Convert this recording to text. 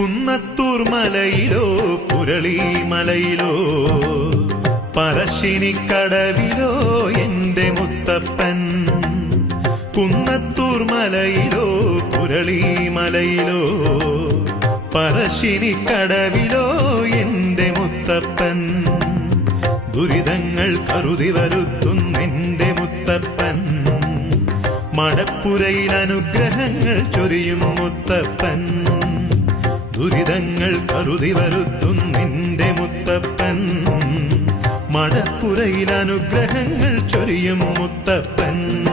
കുന്നത്തൂർ മലയിലോ പുരളി മലയിലോ പറശ്ശിനിക്കടവിലോ എന്റെ മുത്തപ്പൻ. കുന്നത്തൂർ മലയിലോ പുരളി മലയിലോ പറശ്ശിനിക്കടവിലോ എന്റെ മുത്തപ്പൻ. ദുരിതങ്ങൾ കരുതി വരുത്തുന്നെന്റെ മുത്തപ്പൻ. മടപ്പുരയിൽ അനുഗ്രഹങ്ങൾ ചൊരിയും മുത്തപ്പൻ. ദുരിതങ്ങൾ കരുതി വരുത്തുന്നെന്റെ മുത്തപ്പൻ. മടപ്പുരയിൽ അനുഗ്രഹങ്ങൾ ചൊരിയും മുത്തപ്പൻ.